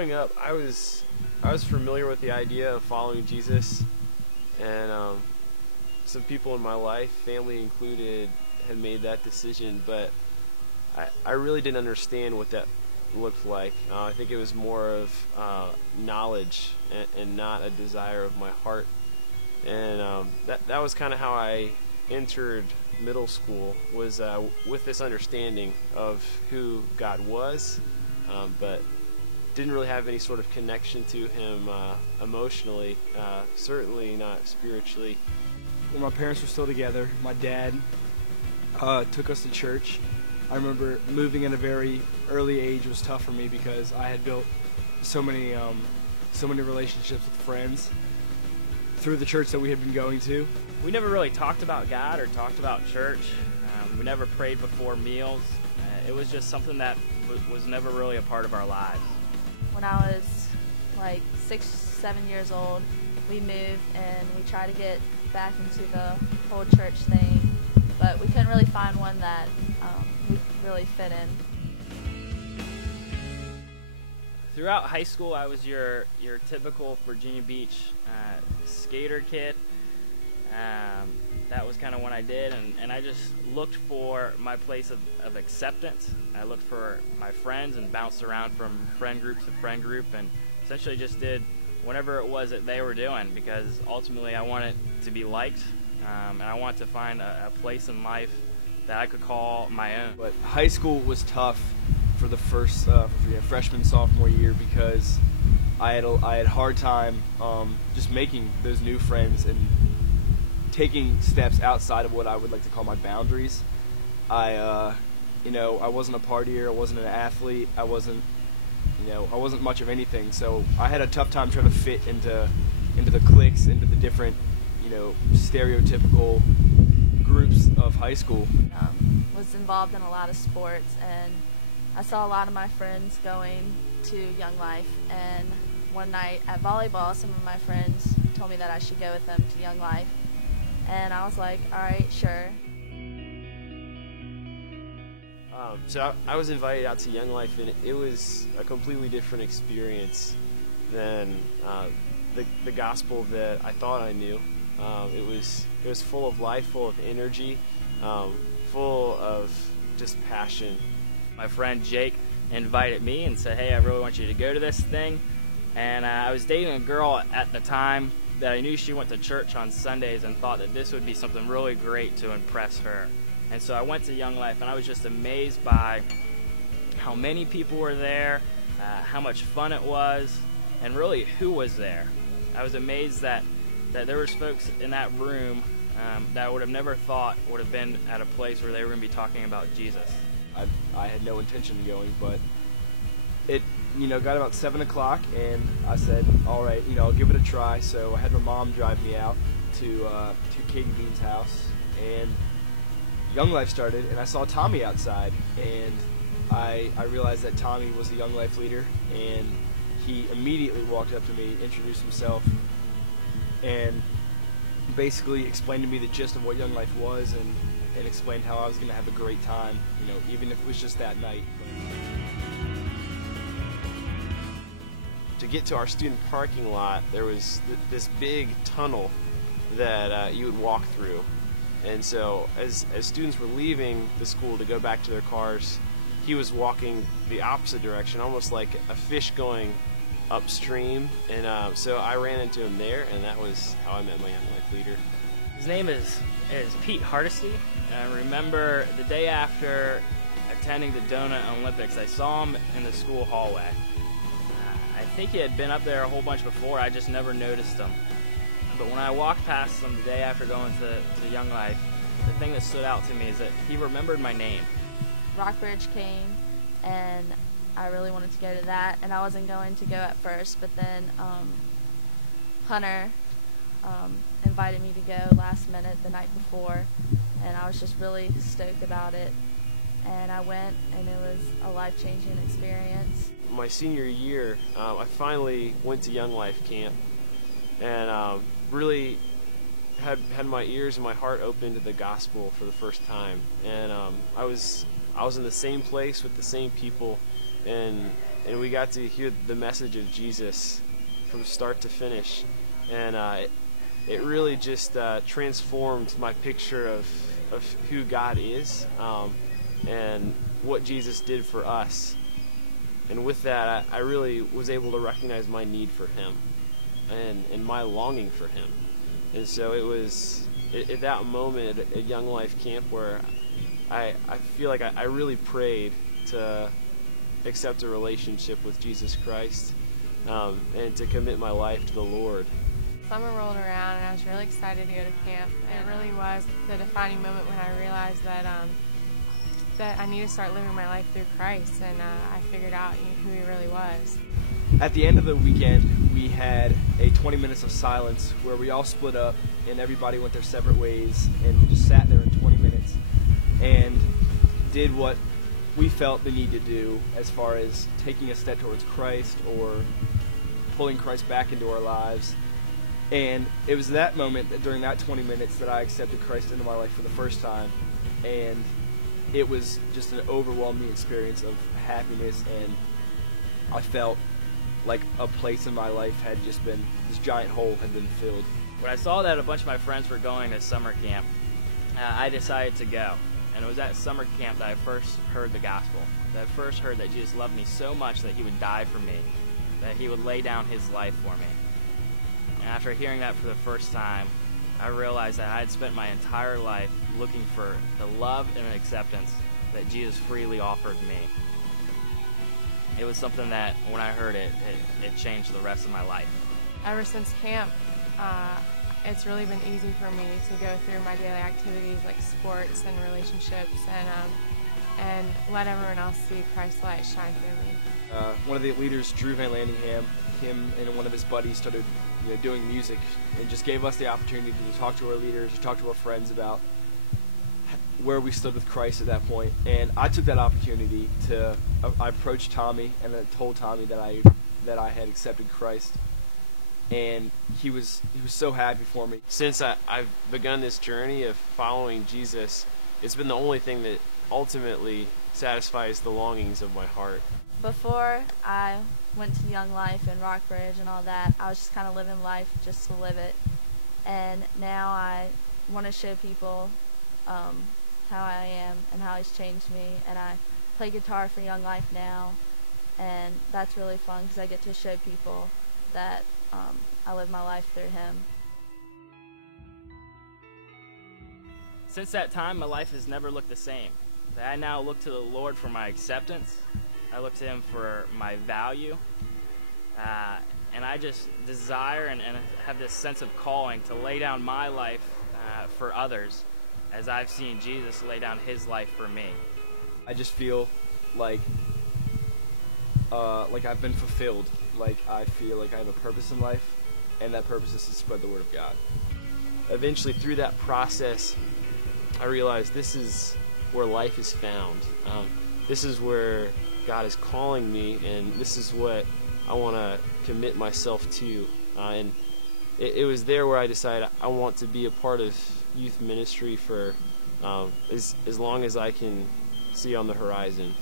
growing up, I was familiar with the idea of following Jesus, and some people in my life, family included, had made that decision, but I really didn't understand what that looked like. I think it was more of knowledge and not a desire of my heart, and that was kind of how I entered middle school, was with this understanding of who God was, but didn't really have any sort of connection to him emotionally, certainly not spiritually. When my parents were still together, my dad took us to church. I remember moving at a very early age was tough for me because I had built so many relationships with friends through the church that we had been going to. We never really talked about God or talked about church. We never prayed before meals. It was just something that was never really a part of our lives. When I was like 6, 7 years old, we moved and we tried to get back into the whole church thing, but we couldn't really find one that we really fit in. Throughout high school, I was your typical Virginia Beach skater kid. That was kind of what I did, and I just looked for my place of acceptance. I looked for my friends and bounced around from friend group to friend group, and essentially just did whatever it was that they were doing, because ultimately I wanted to be liked, and I wanted to find a place in life that I could call my own. But high school was tough for the first freshman, sophomore year, because I had a hard time just making those new friends and taking steps outside of what I would like to call my boundaries. I wasn't a partier, I wasn't an athlete, I wasn't much of anything, so I had a tough time trying to fit into the cliques, into the different, stereotypical groups of high school. Was involved in a lot of sports, and I saw a lot of my friends going to Young Life, and one night at volleyball, some of my friends told me that I should go with them to Young Life, and I was like, alright, sure. So I was invited out to Young Life, and it was a completely different experience than the gospel that I thought I knew. It was full of life, full of energy, full of just passion. My friend Jake invited me and said, hey, I really want you to go to this thing. And I was dating a girl at the time that I knew she went to church on Sundays, and thought that this would be something really great to impress her. And so I went to Young Life, and I was just amazed by how many people were there, how much fun it was, and really who was there. I was amazed that there was folks in that room that I would have never thought would have been at a place where they were going to be talking about Jesus. I had no intention of going, but it got about 7 o'clock, and I said, all right, I'll give it a try. So I had my mom drive me out to Katie Bean's house, and Young Life started, and I saw Tommy outside, and I realized that Tommy was the Young Life leader, and he immediately walked up to me, introduced himself, and basically explained to me the gist of what Young Life was, and explained how I was going to have a great time, even if it was just that night. To get to our student parking lot, there was this big tunnel that you would walk through. And so as students were leaving the school to go back to their cars, he was walking the opposite direction, almost like a fish going upstream. And so I ran into him there, and that was how I met my Young Life leader. His name is Pete Hardesty. And I remember the day after attending the Donut Olympics, I saw him in the school hallway. I think he had been up there a whole bunch before, I just never noticed him. But when I walked past him the day after going to Young Life, the thing that stood out to me is that he remembered my name. Rockbridge came, and I really wanted to go to that, and I wasn't going to go at first, but then Hunter invited me to go last minute the night before, and I was just really stoked about it, and I went, and it was a life-changing experience. My senior year, I finally went to Young Life camp, and really had my ears and my heart open to the gospel for the first time. And I was in the same place with the same people, and and we got to hear the message of Jesus from start to finish, and it really just transformed my picture of who God is, and what Jesus did for us. And with that, I really was able to recognize my need for Him and my longing for Him. And so it was at that moment at Young Life Camp where I feel like I really prayed to accept a relationship with Jesus Christ, and to commit my life to the Lord. Summer rolled around and I was really excited to go to camp. It really was the defining moment when I realized that I need to start living my life through Christ, and I figured out who He really was. At the end of the weekend, we had a 20 minutes of silence where we all split up and everybody went their separate ways, and we just sat there in 20 minutes and did what we felt the need to do as far as taking a step towards Christ or pulling Christ back into our lives. And it was that moment, that during that 20 minutes, that I accepted Christ into my life for the first time. And it was just an overwhelming experience of happiness, and I felt like a place in my life had just been, this giant hole had been filled. When I saw that a bunch of my friends were going to summer camp, I decided to go. And it was at summer camp that I first heard the gospel. That I first heard that Jesus loved me so much that He would die for me, that He would lay down His life for me. And after hearing that for the first time, I realized that I had spent my entire life looking for the love and acceptance that Jesus freely offered me. It was something that, when I heard it, it changed the rest of my life. Ever since camp, it's really been easy for me to go through my daily activities like sports and relationships, and let everyone else see Christ's light shine through me. One of the leaders, Drew Van Landingham, him and one of his buddies started doing music, and just gave us the opportunity to talk to our leaders, to talk to our friends about where we stood with Christ at that point. And I took that opportunity to, I approached Tommy and I told Tommy that I had accepted Christ, and he was so happy for me. Since I've begun this journey of following Jesus, it's been the only thing that ultimately satisfies the longings of my heart. Before I went to Young Life and Rockbridge and all that, I was just kind of living life just to live it. And now I want to show people how I am and how He's changed me. And I play guitar for Young Life now, and that's really fun because I get to show people that I live my life through Him. Since that time, my life has never looked the same. I now look to the Lord for my acceptance. I look to Him for my value. And I just desire and have this sense of calling to lay down my life for others, as I've seen Jesus lay down His life for me. I just feel like I've been fulfilled. Like I feel like I have a purpose in life, and that purpose is to spread the Word of God. Eventually, through that process, I realized this is where life is found. This is where God is calling me, and this is what I want to commit myself to. And it was there where I decided I want to be a part of youth ministry for as long as I can see on the horizon.